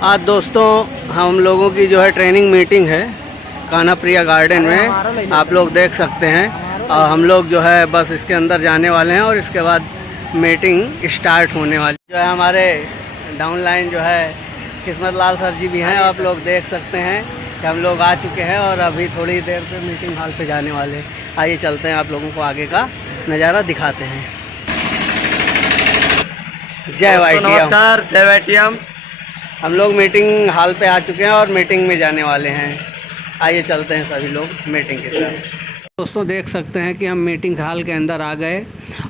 आज दोस्तों हम लोगों की जो है ट्रेनिंग मीटिंग है कान्हा प्रिया गार्डन में, आप लोग देख सकते हैं। और हम लोग जो है बस इसके अंदर जाने वाले हैं और इसके बाद मीटिंग स्टार्ट होने वाली जो है। हमारे डाउनलाइन जो है किस्मत लाल सर जी भी हैं, आप लोग देख सकते हैं कि हम लोग आ चुके हैं और अभी थोड़ी देर पे मीटिंग हॉल पे जाने वाले हैं। आइए चलते हैं, आप लोगों को आगे का नज़ारा दिखाते हैं। जय वाईटीएम। नमस्कार, जय वाईटीएम। हम लोग मीटिंग हॉल पे आ चुके हैं और मीटिंग में जाने वाले हैं। आइए चलते हैं सभी लोग मीटिंग के साथ। दोस्तों देख सकते हैं कि हम मीटिंग हॉल के अंदर आ गए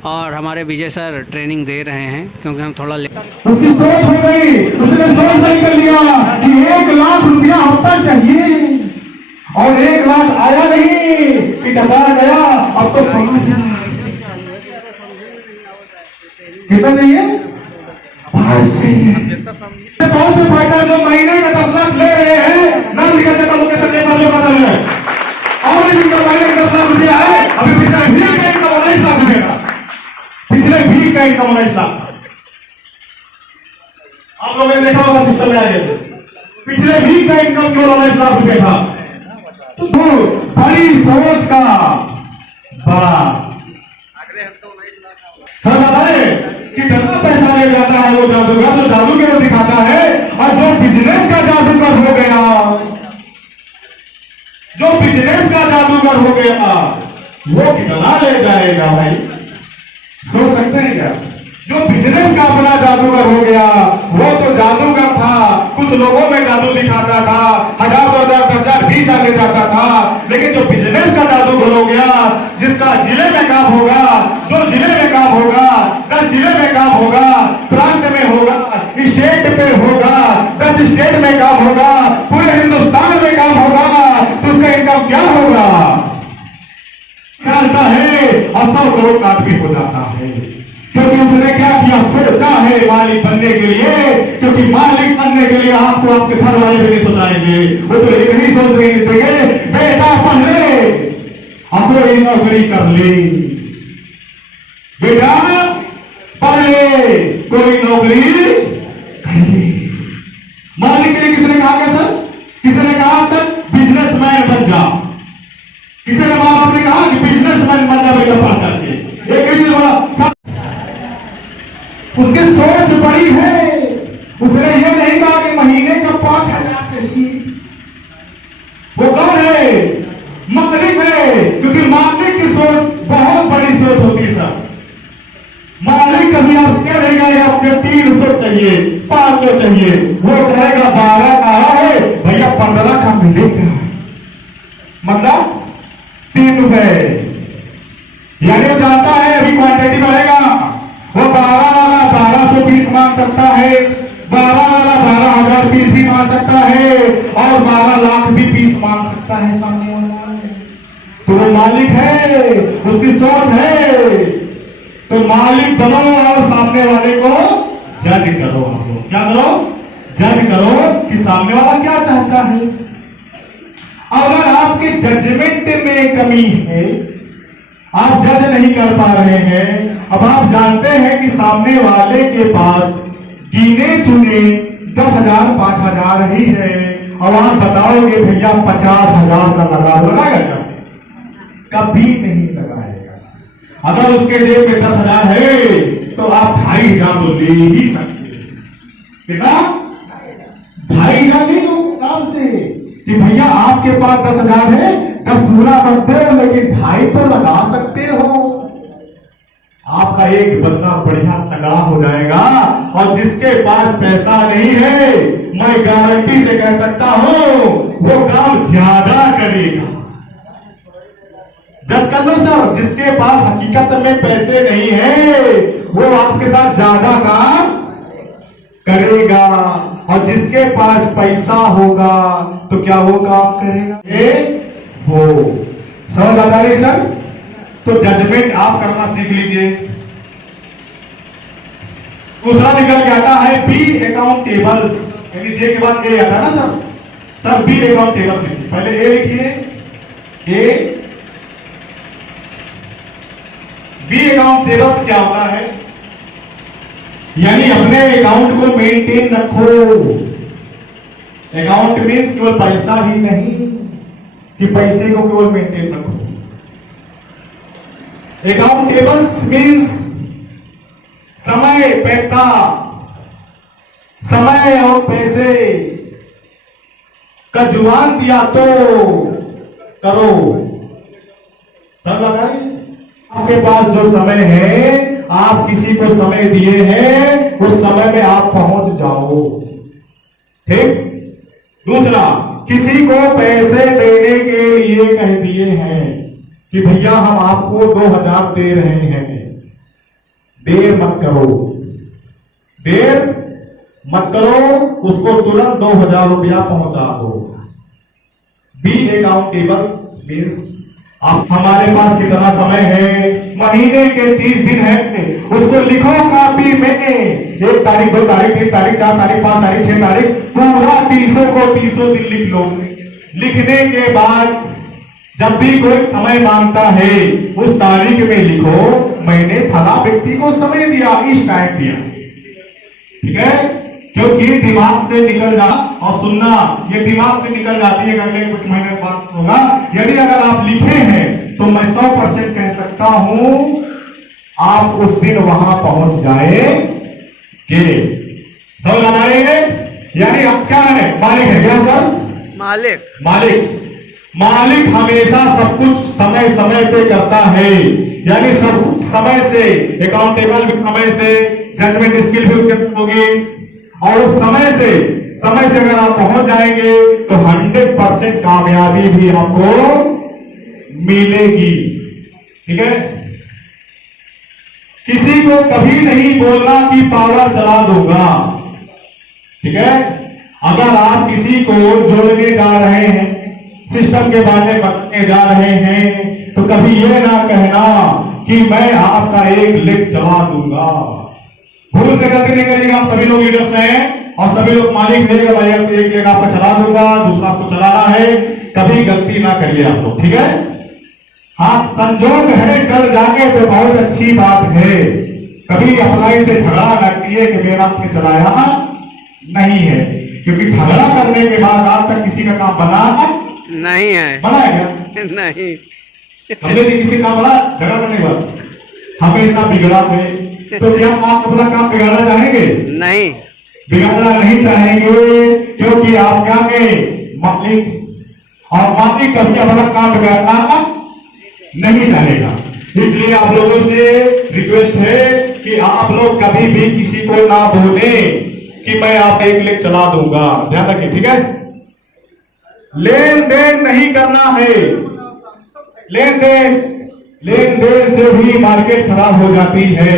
और हमारे विजय सर ट्रेनिंग दे रहे हैं क्योंकि हम थोड़ा उसकी सोच हो गई, उसने सोच नहीं कर लिया कि 1 लाख रुपया हफ्ता चाहिए और 1 लाख आया नहीं कि डबा गया। अब तो 5 कितना चाहिए? 5 चाहिए। कौन से फाइटर जो महीने का 10 लाख ले रहे हैं, नाम निकलने का लोकेशन नहीं मालूम आता है और जिनका महीने का 10 लाख रुपया है, अभी पिछले भी का इनकम 19 लाख रुपया था। पिछले भी का इनकम 19 लाख। आप लोगों ने देखा होगा सिस्टम में आगे पिछले भी का इनकम केवल 19 लाख रुपया था। तो बड़ी सोच का बड़ा है कि कितना पैसा ले जाता है वो जादूगर, जो जादू के वो दिखाता है। और जो बिजनेस का जादूगर हो गया, जो बिजनेस का जादूगर हो गया, वो कितना ले जाएगा भाई? सोच सकते हैं क्या? जो बिजनेस का अपना जादूगर हो गया, वो तो जादूगर था, कुछ लोगों में जादू दिखाता था, 1000, 2000, 10,000, 20,000 ले जाता था। लेकिन जो बिजनेस का जादूगर हो गया, जिसका जिले में काम होगा, 2 जिले में काम होगा, 10 जिले में काम होगा, प्रांत में होगा, स्टेट पे होगा, 10 स्टेट में काम होगा, पूरे हिंदुस्तान में काम होगा, तो उसका इनकम क्या होगा? करता है और 100 करोड़ का आदमी हो जाता है। क्योंकि उसने क्या किया? सोचा है मालिक बनने के लिए। क्योंकि मालिक बनने के लिए आपको आपके घर वाले भी नहीं सुनाएंगे, वो तो एक ही सोच नहीं देंगे, बेटा पढ़ ले और कोई नौकरी कर ले, बेटा पढ़ ले कोई नौकरी कर ले। मालिक के लिए किसने कहा क्या सर? किसने कहा तक बिजनेसमैन बन जा? किसी ने मां बाप ने कहा कि बिजनेसमैन बन जा बेटा पढ़ करके? एक ही चीज बोला, उसकी सोच बड़ी है। उसने ये नहीं कहा कि महीने का 5,000 चाहिए। वो कौन है? मालिक है। क्योंकि मालिक की सोच बहुत बड़ी सोच होती है सर। मालिक कभी आपसे रहेगा या आपके 300 चाहिए, 500 चाहिए, वो कहेगा 12 का है भैया, 15 का मिलेगा, मतलब 3 रुपए। यानी वो जानता है अभी क्वांटिटी बढ़ेगा, वो 12 वाला 1200 पीस मांग सकता है, 12 वाला 12,000 पीस भी मांग सकता है और 12 लाख भी पीस मांग सकता है सामने वाला। तो वो मालिक है, उसकी सोच है। तो मालिक बनो और सामने वाले को जज करो। आप लोग क्या करो? जज करो कि सामने वाला क्या चाहता है। अगर आपके जजमेंट में कमी है, आप जज नहीं कर पा रहे हैं, अब आप जानते हैं कि सामने वाले के पास गिने चुने 10,000, 5,000 ही है और आप बताओगे भैया 50,000 का लगाएगा? कभी नहीं लगाएगा। अगर उसके जेब में 10,000 है तो आप 2,500 तो ले ही सकते हैं। कितना? 2,500 ले लो काम से कि भैया आपके पास 10,000 है, 10 पूरा करते हो, लेकिन 2,500 तो लगा सकते हो। आपका एक बंदा बढ़िया तगड़ा हो जाएगा। और जिसके पास पैसा नहीं है, मैं गारंटी से कह सकता हूं वो काम ज्यादा करेगा। जज कर लो सर, जिसके पास हकीकत में पैसे नहीं है वो आपके साथ ज्यादा काम करेगा और जिसके पास पैसा होगा तो क्या वो काम करेगा? ये हो समझ आता है सर? तो जजमेंट आप करना सीख लीजिए। दूसरा निकल के आता है बी अकाउंट टेबल्स, यानी जे के बाद ए आता है ना sir? Sir B account tables लिखिए, पहले ए लिखिए। ए बी अकाउंट टेबल्स क्या होता है? यानी अपने अकाउंट को मेंटेन रखो। अकाउंट मीन्स केवल पैसा ही नहीं कि पैसे को केवल मेंटेन रखो। अकाउंटेबल्स मीन्स समय, पैसा, समय और पैसे का जुबान दिया तो करो। सब लगाई आपके पास जो समय है, आप किसी को समय दिए हैं, उस समय में आप पहुंच जाओ। ठीक। दूसरा, किसी को पैसे देने के लिए कह दिए हैं कि भैया हम आपको 2000 दे रहे हैं, देर मत करो, देर मत करो, उसको तुरंत 2000 रुपया पहुंचा दो। बी अकाउंटेबल्स मीन्स आप हमारे पास कितना समय है, महीने के 30 दिन है, उसको लिखो कॉपी में, 1 तारीख 2 तारीख 3 तारीख 4 तारीख 5 तारीख 6 तारीख, पूरा 300 को 300 दिन लिख लो। लिखने के बाद जब भी कोई समय मांगता है, उस तारीख में लिखो मैंने फला व्यक्ति को समय दिया, इस टाइम दिया। ठीक है, क्योंकि दिमाग से निकल जा, और सुनना, ये दिमाग से निकल जाती है, अगले कुछ महीने बाद होगा। यदि अगर आप लिखे हैं तो मैं 100% कह सकता हूं आप उस दिन वहां पहुंच जाएंगे। समझ आ रही है? यानी आप क्या है, मालिक है क्या सर? मालिक। मालिक मालिक हमेशा सब कुछ समय समय पे करता है, यानी सब कुछ समय से, अकाउंटेबल भी समय से, जजमेंट स्किल भी उनके होगी, और उस समय से अगर आप पहुंच जाएंगे तो 100% कामयाबी भी आपको मिलेगी। ठीक है। किसी को कभी नहीं बोलना कि पावर चला दूंगा। ठीक है। अगर आप किसी को जोड़ने जा रहे हैं, सिस्टम के बारे में बताने जा रहे हैं, तो कभी यह ना कहना कि मैं आपका 1 लेग चला दूंगा। भूल से गलती नहीं करिएगा। आप सभी लोग लीडर्स हैं और सभी लोग मालिक रहेगा, भाई 1 लेग आपका चला दूंगा, दूसरा आपको चलाना है, कभी गलती ना करिए आप लोग। ठीक है। हाँ, संजोग है चल जाके तो बहुत अच्छी बात है, कभी अपने से झगड़ा करती है कि मेरा आपने चलाया नहीं है, क्योंकि झगड़ा करने के बाद आज तक किसी का काम बना नहीं है। बना है क्या? नहीं। हमने भी किसी काम बना झगड़ा करने के बाद हमेशा बिगड़ा हुए, तो क्या आप अपना काम बिगाड़ना चाहेंगे? नहीं, बिगाड़ना नहीं चाहेंगे, क्योंकि आप क्या है, मालिक, और मालिक कभी अपना काम बिगाड़ना नहीं चाहेगा। इसलिए आप लोगों से रिक्वेस्ट है कि आप लोग कभी भी किसी को ना बोले कि मैं आप 1 लेग चला दूंगा। ध्यान रखिए। ठीक है। लेन देन नहीं करना है। लेन देन से भी मार्केट खराब हो जाती है।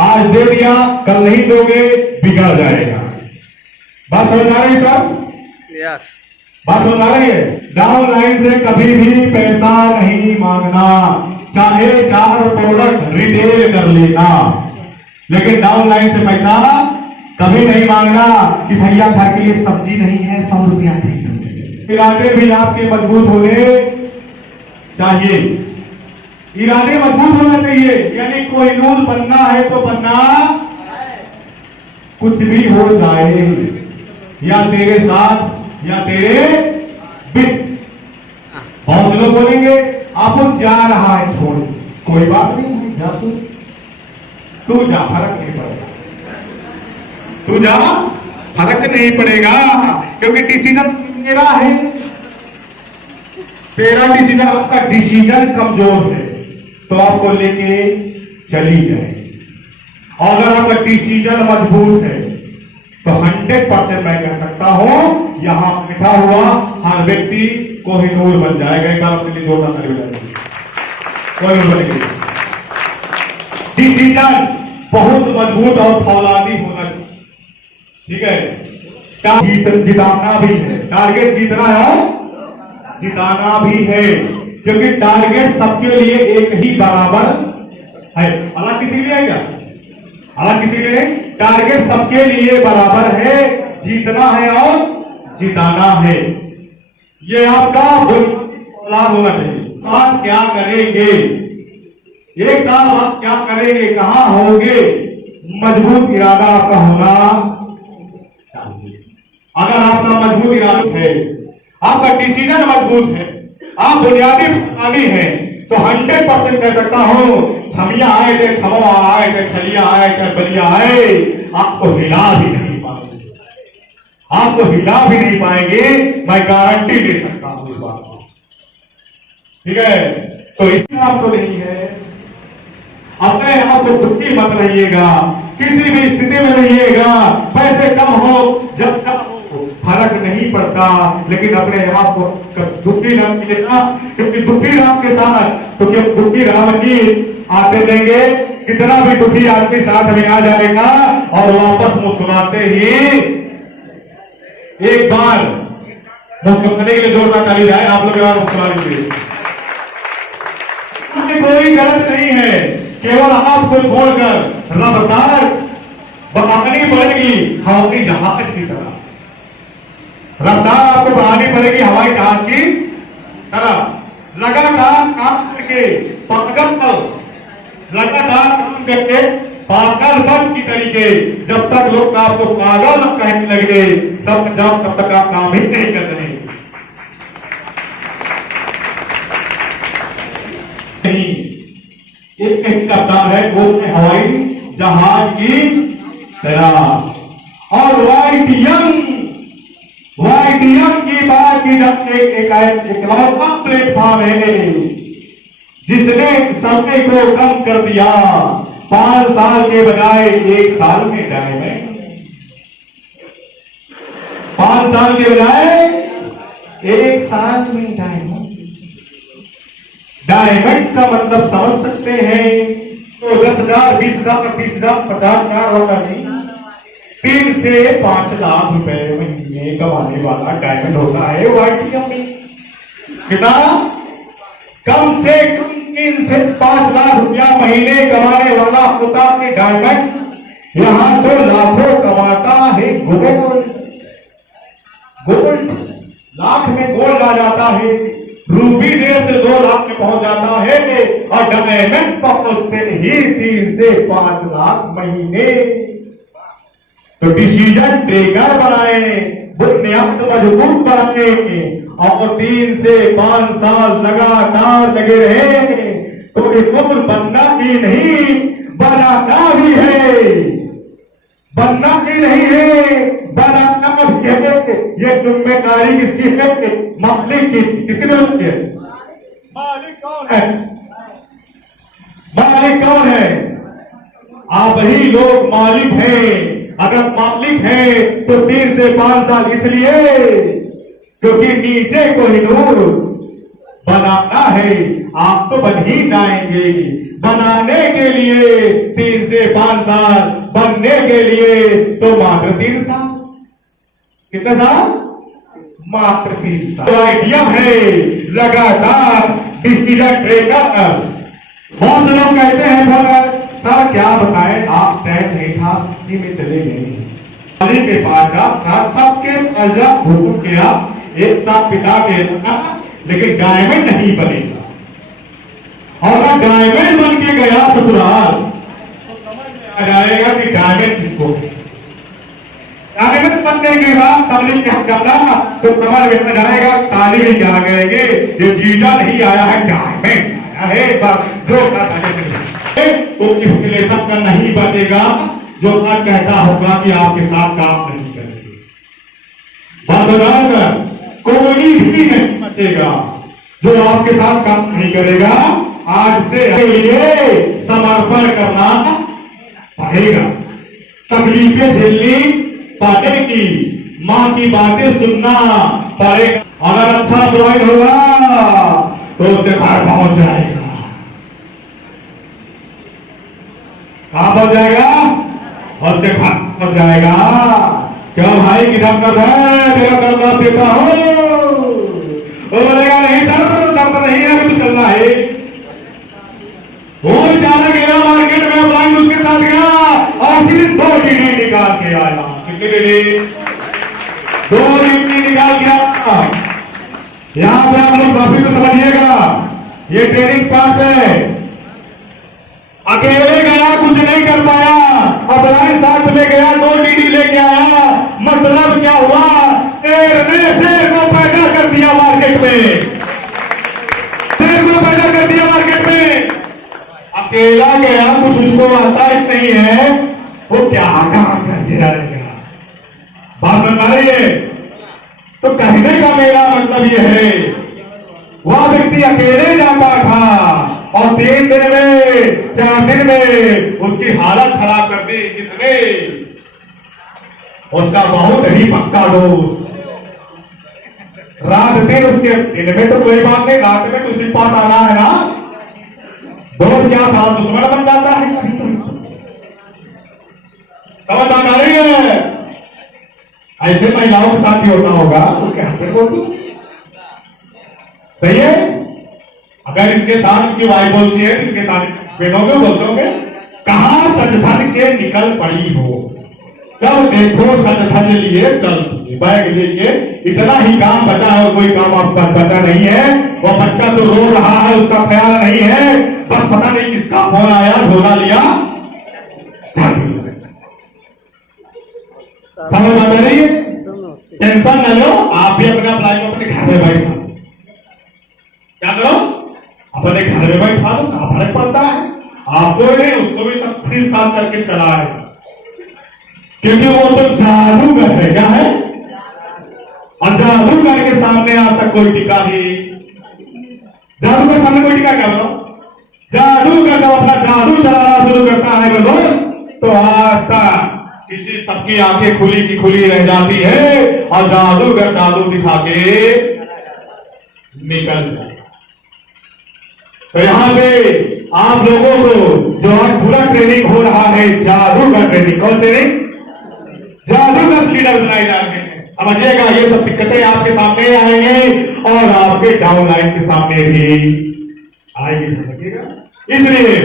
आज दे दिया, कल नहीं दोगे, बिगड़ जाएगा। बात समझ आ रही है सर? यस। बात समझ आ रही है? डाउन लाइन से कभी भी पैसा नहीं मांगना, चाहे 4 प्रोडक्ट रिटेल कर लेना, लेकिन डाउन लाइन से पैसा कभी नहीं मांगना कि भैया घर के लिए सब्जी नहीं है, 100 रुपया दे। इरादे भी आपके मजबूत होने चाहिए। इरादे मजबूत होना चाहिए, यानी कोहिनूर बनना है तो बनना, कुछ भी हो जाए, या तेरे साथ या तेरे बिन। बहुत से लोग बोलेंगे आप जा रहा है छोड़, कोई बात नहीं, जा तू जा, फर्क नहीं पड़ेगा, तू जा, फर्क नहीं पड़ेगा, क्योंकि डिसीजन मेरा है, तेरा डिसीजन, आपका डिसीजन कमजोर है तो आपको लेके चली जाए, और अगर आपका डिसीजन मजबूत है तो 100% मैं कह सकता हूं यहां बैठा हुआ हर व्यक्ति कोहिनूर बन जाएगा। एक बार अपने लिए जोरदार ताली बजाइए। कोहिनूर बनेगा। डिसीजन बहुत मजबूत और फौलादी होना चाहिए। ठीक है। जिताना भी है, टारगेट जीतना है, जिताना भी है, क्योंकि टारगेट सबके लिए एक ही बराबर है। अलग किसी के लिए है क्या? अलग किसी के लिए नहीं, टारगेट सबके लिए बराबर है, जीतना है और जिताना है। ये आपका प्लान होना चाहिए। आप क्या करेंगे, 1 साल बाद क्या करेंगे, कहां होंगे, मजबूत इरादा आपका होना चाहिए। अगर आपका मजबूत इरादा है, आपका डिसीजन मजबूत है, आप बुनियादी आदमी हैं, तो 100% कह सकता हूं, छमिया आए थे, छमवा आए थे, छलिया आए थे, बलिया आए, आपको हिला भी नहीं पाएंगे, आपको हिला भी नहीं पाएंगे। मैं गारंटी दे सकता हूं इस बात को, ठीक है। तो इसमें आपको नहीं है, अपने आप को दुखी मत रहिएगा, किसी भी स्थिति में रहिएगा, पैसे कम हो जब तक फर्क नहीं पड़ता, लेकिन अपने आप को दुखी राम कीजिएगा, क्योंकि दुखी राम के साथ, क्योंकि दुखी राम जी आते देंगे, कितना भी दुखी आदमी साथ में आ जाएगा और वापस मुस्कुराते ही एक बार मुस्कुराने के लिए जोरदार ताली जाए, आप लोग मुस्कुरा लीजिए। कोई गलत नहीं है, केवल आपको छोड़कर रफ्तार बढ़ानी पड़ेगी हवाई जहाज की तरह, रफ्तार आपको बढ़ानी पड़ेगी हवाई जहाज की तरह। लगातार काम करके लगातार काम करके पागलपन की तरीके, जब तक लोग आपको पागल कहने लगे सब जाओ, तब तक आप काम ही नहीं कर रहे। एक कप्तान है वो हवाई जहाज की तरह। और वाईटीएम की बात की जाती है, एक प्लेटफॉर्म है जिसने समय को कम कर दिया, 5 साल के बजाय 1 साल में डायमंड, 5 साल के बजाय 1 साल में डायमंड। डायमंड का मतलब समझ सकते हैं, तो 10,000, 20,000, 30,000, 50,000 होता नहीं, 3 से 5 लाख रुपए महीने कमाने वाला डायमंड होता है वाईटीएम में। कितना? कम से कम 3 से 5 लाख रुपया महीने कमाने वाला होता है डायमंड। यहां तो लाखों कमाता है गोल्ड, लाख में गोल्ड आ जाता है, रूबी 1.5 से 2 लाख में पहुंच जाता है, और डायमंड पहुंचते ही 3 से 5 लाख महीने। तो डिसीजन ट्रेगर बनाए, बुनियाद मजबूत बनाए, और 3 से 5 साल लगातार लगे रहे, तो बिल्कुल बनना ही नहीं, बनाना भी है, बनना ही नहीं है, बनाना भी है। ये जिम्मेदारी किसकी है? मालिक की। किसकी जरूरत है? मालिक कौन है? मालिक कौन है? आप ही लोग मालिक हैं। अगर मालिक है तो 3 से 5 साल इसलिए क्योंकि नीचे को ही नूर बनाना है, आप तो बन ही जाएंगे। बनाने के लिए 3 से 5 साल, बनने के लिए तो मात्र 3 साल। कितने साल? मात्र 3 साल। आइडिया है लगातार डिसीजन ट्रेकर्स। बहुत से लोग कहते हैं सर क्या बताएं, आप टाइम नहीं था, सिटी में चले गए, मालिक के पास जा, सबके पास जा, हुकुम किया, एक साथ पिता के, लेकिन डायमंड नहीं बनेगा। और अगर डायमंड बन के गया ससुराल तो समझ में आ जाएगा कि डायमंड किसको है। डायमंड बनने के बाद साली क्या करना तो समझ में आ जाएगा, साली भी क्या करेंगे, ये जीजा नहीं आया है, डायमंड आया है। बस जो तो रिलेशन का नहीं बचेगा, जो आज कहता होगा कि आपके साथ काम नहीं करेंगे। बस कोई भी नहीं बचेगा जो आपके साथ काम नहीं करेगा। आज से लिए समर्पण करना पड़ेगा, तकलीफें झेलनी पड़ेगी, माँ की बातें सुनना पड़ेगा। अगर अच्छा ड्राइंग होगा तो उसके घर पहुंच जाएगा। कहां पहुंच जाएगा? उसके घर पहुंच जाएगा। क्यों भाई किधर कर है, मेरा दर्द देता हो? वो बोलेगा नहीं सर दर्द नहीं है, अभी तो चलना है। वो बेचारा गया मार्केट में, ब्लाइंड उसके साथ गया और सिर्फ 2 डिग्री निकाल के आया। कितनी डिग्री? 2 डिग्री निकाल के आया। यहां पे आप लोग काफी तो समझिएगा, ये ट्रेनिंग पास है। अकेले गया कुछ नहीं कर पाया, और ब्लाइंड साथ में गया, 2 डिग्री लेके आया। मतलब क्या हुआ? है। तो कहने का मेरा मतलब यह है, वह व्यक्ति अकेले जाता था और 3 दिन में 4 दिन में उसकी हालत खराब कर दी। किसने? उसका बहुत ही पक्का दोस्त। रात दिन उसके, दिन में तो कोई बात नहीं, रात में तो उसी के पास आना है ना। दोस्त क्या साथ दुश्मन बन जाता है कभी कभी। समझ आ रही है? ऐसे महिलाओं के साथ भी होता होगा। उनके हस्बैंड बोलती सही है। अगर इनके साथ इनकी वाइफ बोलती है, इनके साथ बहनों के बोलते होंगे, कहां सज धज के निकल पड़ी हो, कब देखो सज धज लिए चल बैग लेके। इतना ही काम बचा है और कोई काम आपका बचा नहीं है। वो बच्चा तो रो रहा है, उसका ख्याल नहीं है, बस पता नहीं किसका फोन आया, धोना लिया, समझ आ रही है? टेंशन न लो, आप भी अपने अप्लाई को अपने घर में बैठा, क्या करो, अपने घर में बैठा दो, कहां फर्क पड़ता है। आपको नहीं, उसको भी सब चीज साफ करके चलाए, क्योंकि वो तो जादूगर है। क्या है? और जादूगर के सामने आज तक कोई टिका ही, जादूगर के सामने कोई टिका क्या होगा? जादूगर जब अपना जादू चलाना शुरू करता है दोस्त, तो आज तक किसी सबकी आंखें खुली की खुली रह जाती है और जादूगर जादू दिखा के निकल जाए। तो यहां पे आप लोगों को जो आज पूरा ट्रेनिंग हो रहा है, जादूगर ट्रेनिंग। कौन ट्रेनिंग? जादूगर लीडर बनाए जा रहे हैं। समझिएगा, ये सब दिक्कतें आपके सामने आएंगे और आपके डाउनलाइन के सामने भी आएगी। समझिएगा, इसलिए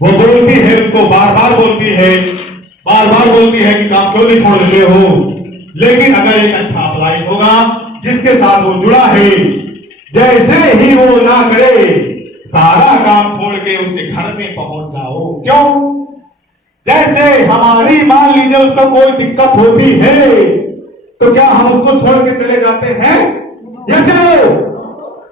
वो बोलती है, उसको बार बार बोलती है, बार बार बोलती है कि काम क्यों नहीं छोड़ देते हो। लेकिन अगर एक अच्छा अप्लाई होगा जिसके साथ वो जुड़ा है, जैसे ही वो ना करे, सारा काम छोड़ के उसके घर में पहुंच जाओ। क्यों? जैसे हमारी, मान लीजिए उसको कोई दिक्कत होती है, तो क्या हम उसको छोड़ के चले जाते हैं? जैसे वो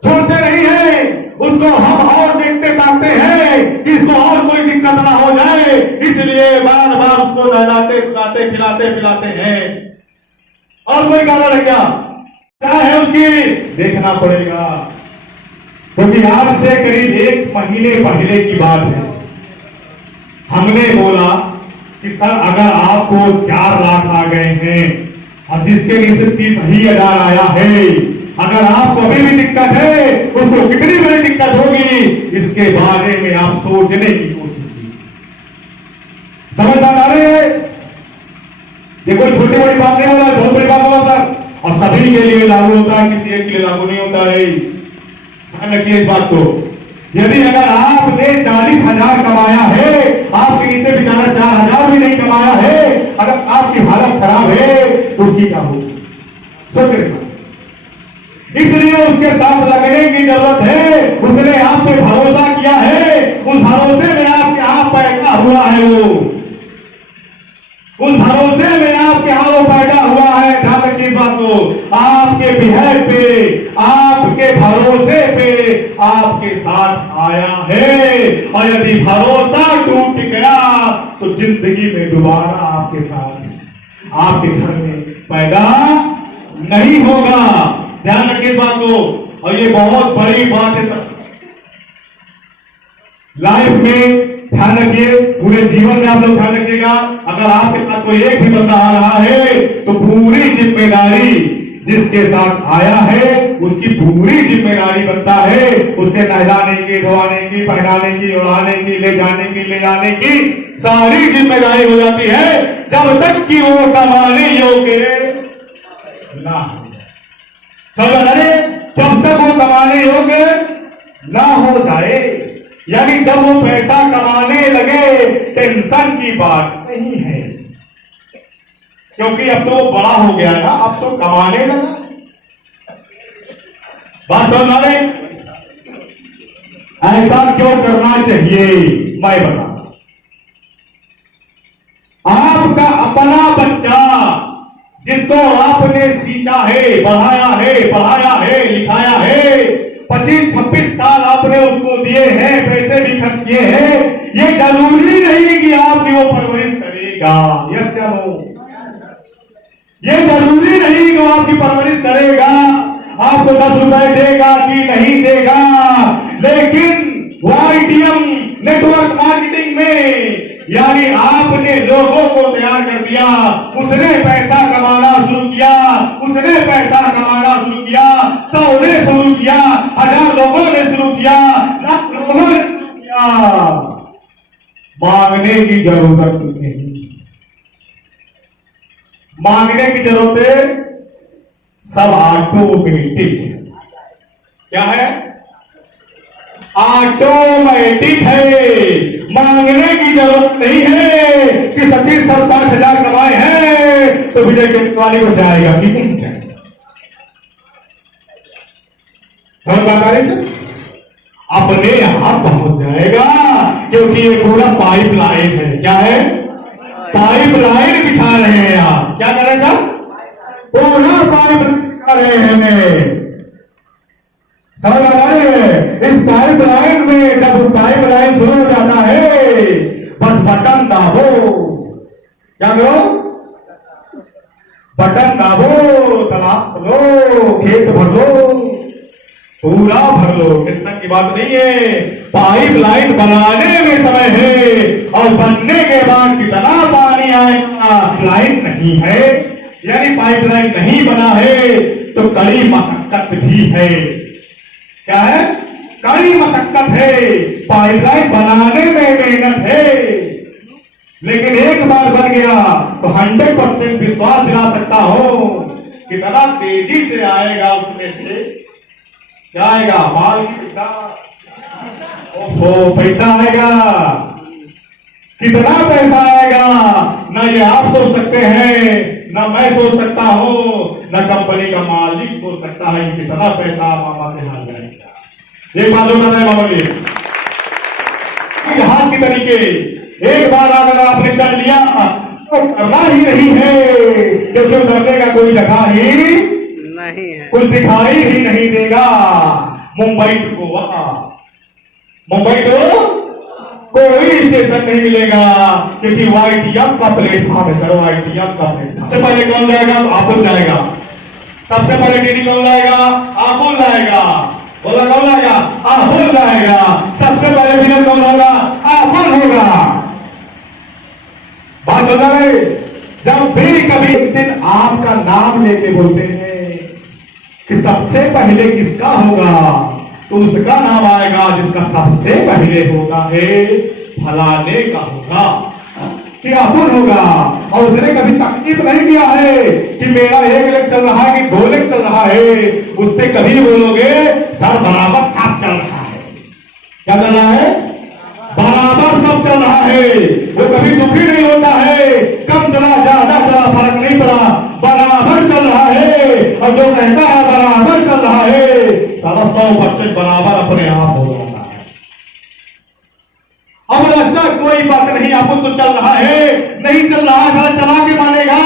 छोड़ते नहीं है, उसको हम और देखते ताकते हैं कि इसको और कोई दिक्कत ना हो जाए, इसलिए बार बार उसको नहलाते खिलाते खिलाते पिलाते हैं। और कोई कारण है क्या? क्या है उसकी देखना पड़ेगा। क्योंकि आज से करीब 1 महीने पहले की बात है, हमने बोला कि सर अगर आपको 4 लाख आ गए हैं और जिसके नीचे 30,000 आया है, अगर आपको अभी भी दिक्कत है, उसको कितनी बड़ी दिक्कत होगी, इसके बारे में आप सोचने की कोशिश की। समझ आ रहे हैं? ये कोई छोटी बड़ी बात नहीं होगा, बहुत बड़ी बात होगा सर, और सभी के लिए लागू होता है, किसी एक के लिए लागू नहीं होता है। ध्यान रखिए इस बात को। यदि अगर आपने 40,000 कमाया है, आपके नीचे बेचारा 4,000 भी नहीं कमाया है, अगर आपकी हालत खराब है, तो उसकी क्या होगी? सोच रहे हैं। इसलिए उसके साथ लगने की जरूरत है। उसने आप पे भरोसा किया है, उस भरोसे में आपके हाथ पैदा हुआ है, उस भरोसे में आपके हाथ पैदा हुआ है। ध्यान रखिए बात को, आपके बिहेव पे, आपके भरोसे पे आपके साथ आया है, और यदि भरोसा टूट गया तो जिंदगी में दोबारा आपके साथ, आपके घर में पैदा नहीं होगा। ध्यान रखिए बात को, और ये बहुत बड़ी बात है सब लाइफ में। ध्यान रखिए, पूरे जीवन में आप लोग ध्यान रखिएगा। अगर आपके साथ कोई एक भी बंदा आ रहा है, तो पूरी जिम्मेदारी जिसके साथ आया है उसकी पूरी जिम्मेदारी बनता है। उसके नहलाने की, धोने की, पहनाने की, उड़ाने की, ले जाने की, ले जाने की सारी जिम्मेदारी हो जाती है, जब तक कि वो कमाने योग्य ना हो। समझ रहे? जब तक वो कमाने योग्य ना हो जाए, यानी जब वो पैसा कमाने लगे, टेंशन की बात नहीं है, क्योंकि अब तो वो बड़ा हो गया ना, अब तो कमाने लगा। बात समझ रहे? ऐसा क्यों करना चाहिए मैं बता। आपका अपना बच्चा जिसको आपने सींचा है, बढ़ाया है, पढ़ाया है, लिखाया है, 25-26 साल आपने उसको दिए हैं, पैसे भी खर्च किए हैं, ये जरूरी नहीं कि आपकी वो परवरिश करेगा। यस या नो? ये जरूरी आपकी परवरिश करेगा, आपको 10 रुपए देगा कि नहीं देगा, लेकिन YTM नेटवर्क मार्केटिंग में यानी आपने लोगों को तैयार कर दिया, उसने पैसा कमाना शुरू किया, उसने पैसा कमाना शुरू किया, 100 ने शुरू किया, 1000 लोगों ने शुरू किया, लाख लोगों ने शुरू किया। मांगने की जरूरत नहीं, मांगने की जरूरत है, सब ऑटोमेटिक है। क्या है? ऑटोमेटिक है। मांगने की जरूरत नहीं है कि सतीश सर 5000 कमाए हैं तो विजय केजरीवाल को जाएगा कि नहीं जाएगा। समझ बात आ रही सर? अपने यहां पहुंच जाएगा, क्योंकि ये पूरा पाइपलाइन है। क्या है? पाइपलाइन बिछा रहे हैं आप। क्या कर रहे हैं सर? पूरा पाइपलाइन बिछा रहे हैं। समझ आ रही है? इस पाइपलाइन में जब पाइपलाइन शुरू हो जाता है, बस बटन दाबो। क्या करो? बटन दाबो, तालाब भर लो, खेत भर लो, पूरा भर लो। टेंशन की बात नहीं है। पाइपलाइन बनाने में समय है और बनने के बाद कितना पानी आएगा लाइन नहीं है, यानी पाइपलाइन नहीं बना है तो कड़ी मशक्कत भी है। क्या है? कड़ी मशक्कत है। पाइपलाइन बनाने में मेहनत है, लेकिन एक बार बन गया तो 100% विश्वास दिला सकता हो कितना तेजी से आएगा उसमें से। क्या आएगा? माल की पैसा। ओहो, पैसा आएगा। कितना पैसा आएगा ना ये आप सोच सकते हैं, ना मैं सोच सकता हूं, ना कंपनी का मालिक सोच सकता है कि कितना पैसा मामा के हाथ जाएगा। एक बात होता है मामा जी, हाथ की तरीके एक बार अगर आपने चल लिया तो करना ही नहीं है, क्योंकि करने का कोई जगह ही नहीं है, कुछ दिखाई ही नहीं देगा। मुंबई टू गोवा, मुंबई टू कोई स्टेशन नहीं मिलेगा, क्योंकि YTM का प्लेटफॉर्म है सर। YTM का प्लेटफॉर्म सबसे पहले कौन जाएगा? आपुल जाएगा। सबसे पहले डीडी कौन लाएगा? आपुल लाएगा। बोला कौन लाएगा? आपुल लाएगा। सबसे पहले विनर कौन होगा? आपुल होगा। बात समझ रहे? जब भी कभी एक दिन आपका नाम लेके बोलते हैं कि सबसे पहले किसका होगा, तो उसका नाम आएगा जिसका सबसे पहले होता है फलाने का होगा, कि अपुन होगा। और उसने कभी तकलीफ नहीं किया है कि मेरा 1 लेग चल रहा है कि 2 लेग चल रहा है। उससे कभी बोलोगे सर बराबर सब चल रहा है। क्या चल रहा है? बराबर सब चल रहा है। वो कभी दुखी नहीं होता है, कम चला ज्यादा चला फर्क नहीं पड़ा, बराबर चल रहा है। और जो कहता है बराबर चल रहा है, 100% बराबर अपने आप हो जाता है। अब ऐसा कोई बात नहीं, अपन तो चल रहा है, नहीं चल रहा है चला के मानेगा।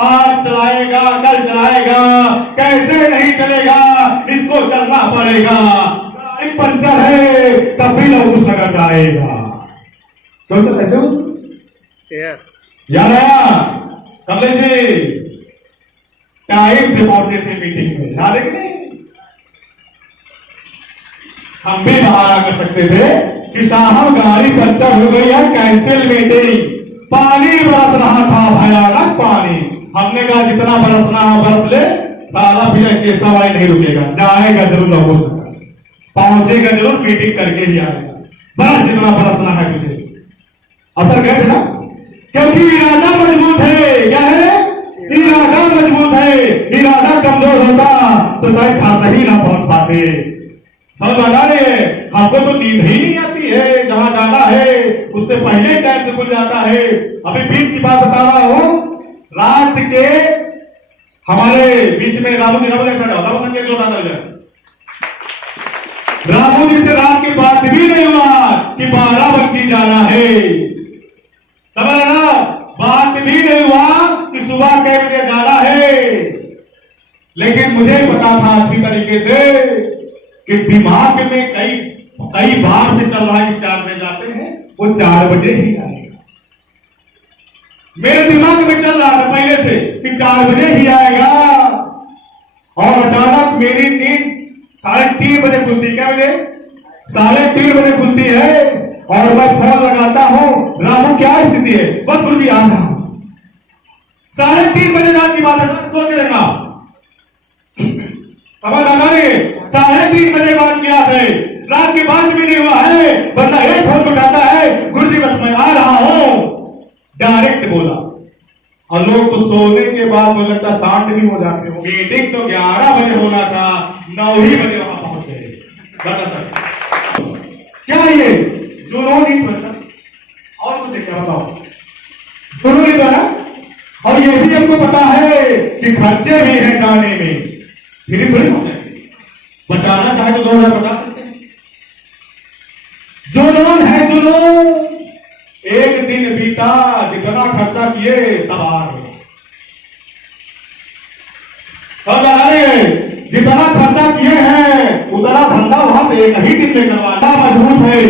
आज चलाएगा, कल चलाएगा, कैसे नहीं चलेगा, इसको चलना पड़ेगा। गाड़ी पंचर है तब भी लोग उस नगर जाएगा। क्यों सर ऐसे हो? यस यार कमलेश जी टाइम से पहुंचे थे मीटिंग में, याद है कि नहीं? हम भी बहाना कर सकते थे कि साहब गाड़ी पंचर हो गई है, कैंसिल मीटिंग। पानी बरस रहा था, भयानक पानी। हमने कहा जितना बरसना है बरस ले, सारा भैया केसा वाई नहीं रुकेगा, जाएगा जरूर लोगों से, पहुंचेगा जरूर, मीटिंग करके ही आएगा। बस जितना बरसना है तुझे। असर गए थे ना, क्योंकि इरादा मजबूत है। क्या है? इरादा मजबूत है। इरादा कमजोर होता तो शायद खासा ही ना पहुंच पाते। समझ आ रही है? हमको तो नींद ही नहीं आती है, जहां जाना है उससे पहले टाइम से खुल जाता है। अभी बीच की बात बता रहा हूं, रात के हमारे बीच में रामू जी रामू जी से रात की बात भी नहीं हुआ कि 12 बजे जाना है। समझ ना? बात भी नहीं हुआ कि सुबह कै बजे जाना है। लेकिन मुझे पता था अच्छी तरीके से कि दिमाग में कई बार से चल रहा है कि 4 बजे जाते हैं, वो 4 बजे ही आएगा। मेरे दिमाग में चल रहा था पहले से कि 4 बजे ही आएगा। 3:30 बजे खुलती, क्या बजे? 3:30 बजे खुलती है। और मैं फोन लगाता हूं, रामू क्या स्थिति है? बस गुरुजी आ रहा हूं। 3:30 बजे रात की बात है, सोच के देखना, समझ आ रही है? 3:30 बजे बात किया है, रात की बात भी नहीं हुआ है, बंदा एक फोन उठाता है, गुरुजी बस मैं आ रहा हूं, डायरेक्ट बोला। और लोग तो सोने के बाद मुझे लगता शांत भी हो जाते हो। मीटिंग तो 11 बजे होना था, 9 ही बजे वहां पहुंच गए। बता सर क्या ये जुनून ही तो सर, और मुझे क्या बताओ, जुनून ही तो ना। और ये भी हमको पता है कि खर्चे भी हैं जाने में, फिर थोड़ी होते हैं, बचाना चाहे तो 2000 बचा सकते हैं। जुनून है जुनून। एक दिन बीता, जितना खर्चा किए सब आ गए, जितना खर्चा किए हैं उतना धंधा वहां से एक ही दिन में करवाना मजबूत है।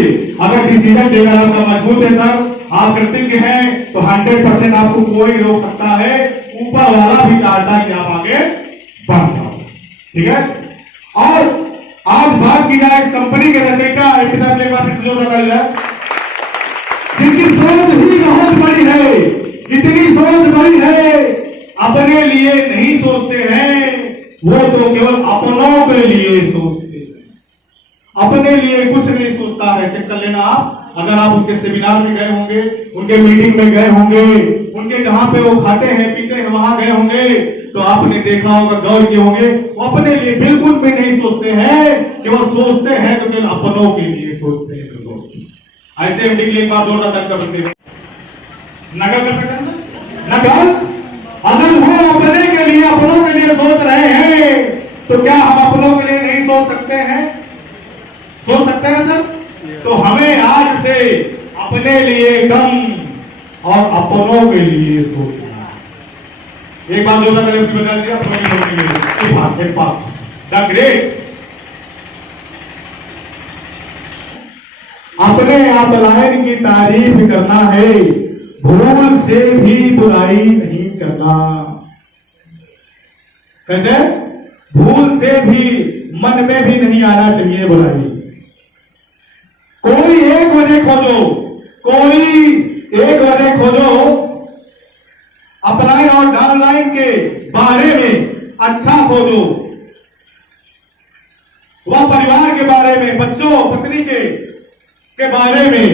अगर डिसीजन लेकर आपका मजबूत है सर, आप कृतज्ञ हैं, तो 100% आपको कोई रोक सकता है, ऊपर वाला भी चाहता है कि आप आगे बढ़ जाओ, ठीक है। और आज बात की जाए इस कंपनी के रचयिता एमपी साहब ने एक बार फिर से जोर लगा लिया, जिनकी सोच ही बहुत बड़ी है, इतनी सोच बड़ी है, अपने लिए नहीं सोचते हैं, वो तो केवल अपनों के लिए सोचते हैं, अपने लिए कुछ नहीं सोचता है। चेक कर लेना आप, अगर आप उनके सेमिनार में गए होंगे, उनके मीटिंग में गए होंगे, उनके जहां पे वो खाते हैं पीते हैं वहां गए होंगे, तो आपने देखा होगा, गौर किए होंगे, वो अपने लिए बिल्कुल भी नहीं सोचते हैं, केवल सोचते हैं तो केवल अपनों के लिए सोचते हैं। ऐसे एमडी के लिए एक बार जोरदार ताली बजती है। नगर कर सकते हैं नगर, अगर वो अपने के लिए अपनों के लिए सोच रहे हैं, तो क्या हम अपनों के लिए नहीं सोच सकते हैं? सोच सकते हैं सर। तो हमें आज से अपने लिए कम और अपनों के लिए सोचना। एक बार जोरदार ताली बजा दिया, द ग्रेट। अपने आप लाइन की तारीफ करना है, भूल से भी बुराई नहीं करना। कैसे? भूल से भी मन में भी नहीं आना चाहिए बुराई। कोई एक वजह खोजो, कोई एक वजह खोजो अपलाइन और डाउनलाइन के बारे में अच्छा खोजो, वह परिवार के बारे में, बच्चों पत्नी के बारे में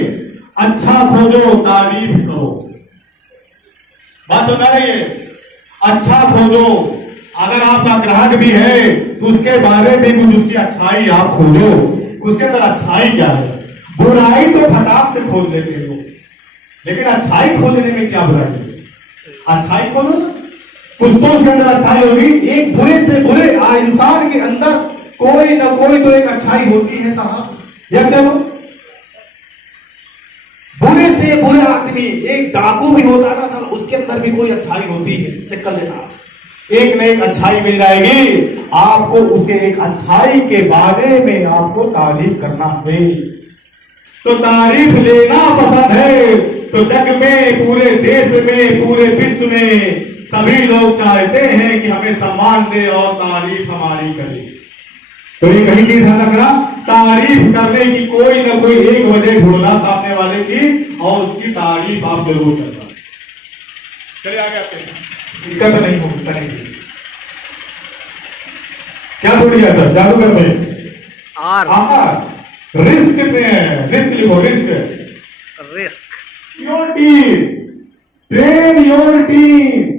अच्छा खोजो, तारीफ करो। बात सुन रही है? अच्छा खोजो। अगर आपका ग्राहक भी है तो उसके बारे में कुछ उसकी अच्छाई आप खोजो, उसके अंदर अच्छाई क्या है। बुराई तो फटाक से खोज लेते हो, लेकिन अच्छाई खोजने में क्या बुराई है? अच्छाई खोजो, कुछ तो उसके अंदर अच्छाई होगी। एक बुरे से बुरे इंसान के अंदर कोई ना कोई तो एक अच्छाई होती है साहब। जैसे वो बुरे से बुरे आदमी, एक डाकू भी होता है ना सर, उसके अंदर भी कोई अच्छाई होती है। चेक कर लेना, एक न एक अच्छाई मिल जाएगी आपको। उसके एक अच्छाई के बारे में आपको तारीफ करना है। तो तारीफ लेना पसंद है तो जग में, पूरे देश में, पूरे विश्व में सभी लोग चाहते हैं कि हमें सम्मान दे और तारीफ हमारी करे। तो ये कहीं चीज ध्यान रखना, तारीफ करने की कोई ना कोई एक वजह ढूंढना सामने वाले की, और उसकी तारीफ आप जरूर करना। चलिए आगे आते हैं, दिक्कत नहीं होगी करेंगे। क्या छोड़ दिया सर जादूगर में? रिस्क में, रिस्क लिखो, risk, risk. Your team, train your team.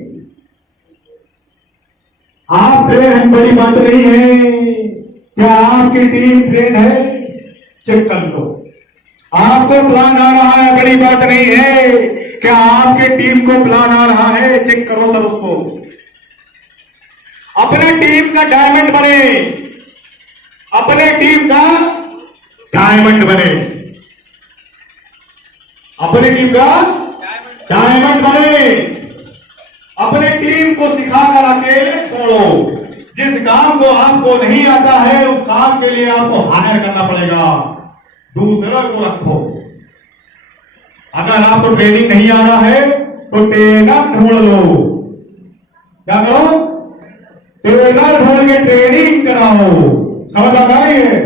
आप ट्रेन हैं, बड़ी बात नहीं है। क्या आपकी टीम ट्रेन है? चेक कर लो। आपको प्लान आ रहा है, बड़ी बात नहीं है। क्या आपकी टीम को प्लान आ रहा है? चेक करो सर उसको। अपने टीम का डायमंड बने, अपने टीम का डायमंड बने, अपनी टीम का डायमंड बने। अपने टीम को सिखाकर अकेले छोड़ो। जिस काम को आपको नहीं आता है उस काम के लिए आपको हायर करना पड़ेगा, दूसरों को रखो। अगर आपको ट्रेनिंग नहीं आ रहा है तो ट्रेनर ढूंढ लो। क्या करो? ट्रेनर ढूंढ के ट्रेनिंग कराओ। समझ आता नहीं है?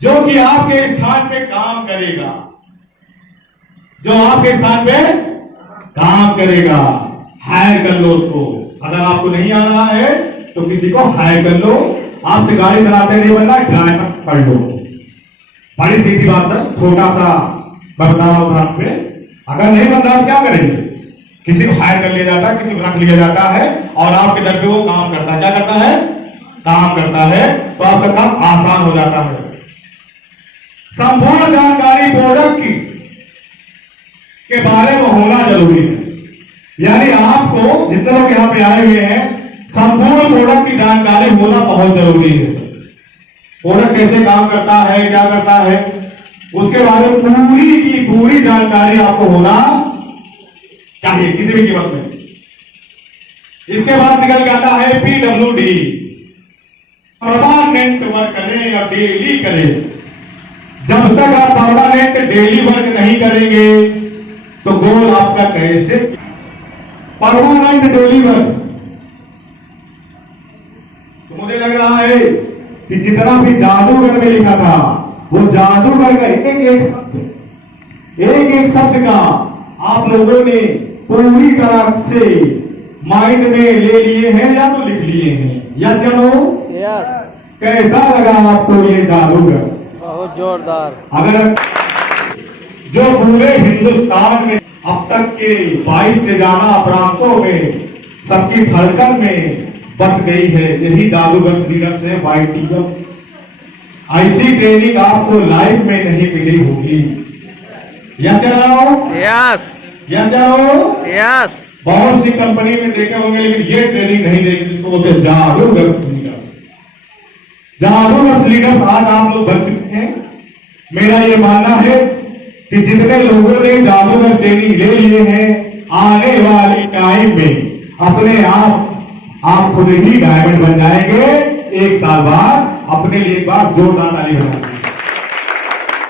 जो कि आपके स्थान पे काम करेगा, जो आपके स्थान पे काम करेगा, हायर कर लो उसको। अगर आपको नहीं आ रहा है तो किसी को हायर कर लो। आपसे गाड़ी चलाते नहीं बनना, ड्राइवर पढ़ लो। बड़ी सीधी बात सर, छोटा सा मैं बता रहा हूं आप पे। अगर नहीं बन रहा क्या करेंगे? किसी को हायर कर लिया जाता है, किसी को रख लिया जाता है और आपके दर पे वो काम करता है। क्या करता है? काम करता है, तो आपका काम आसान हो जाता है। संपूर्ण जानकारी प्रोडक्ट की के बारे में होना जरूरी है। यानी आपको जितने लोग यहां पे आए हुए हैं, संपूर्ण प्रोडक्ट की जानकारी होना बहुत जरूरी है सर। प्रोडक्ट कैसे काम करता है, क्या करता है, उसके बारे में पूरी की पूरी जानकारी आपको होना चाहिए किसी भी कीमत में। इसके बाद निकल के आता है PWD, परमानेंट वर्क करें या डेली करें। जब तक आप परमानेंट डेली वर्क नहीं करेंगे तो गोल आपका कैसे? परमानेंट डेली वर्क, तो मुझे लग रहा है कि जितना भी जादूगर में लिखा था, वो जादूगर का एक एक शब्द का आप लोगों ने पूरी तरह से माइंड में ले लिए हैं या तो लिख लिए हैं। यस या नो? यस। कैसा लगा आपको ये जादूगर? बहुत जोरदार। अगर जो पूरे हिंदुस्तान में अब तक के 22 से ज्यादा प्रांतों में सबकी धड़कन में बस गई है, यही जादूगर श्रीरथ से YTM। ऐसी ट्रेनिंग आपको लाइफ में नहीं मिली होगी। यस या नो? यस। यस या नो? यस। बहुत सी कंपनी में देखे होंगे, लेकिन ये ट्रेनिंग नहीं देखी जिसको बोलते हैं जादूगर श्रीरथ। जादूगर श्रीरथ आज आप लोग बन चुके हैं। मेरा ये मानना है कि जितने लोगों ने जादूगर ट्रेनिंग ले लिए हैं, आने वाली टाइम में अपने आप खुद ही डायमंड बन जाएंगे। एक साल बाद अपने लिए एक बार जोरदार ताली बजाएंगे।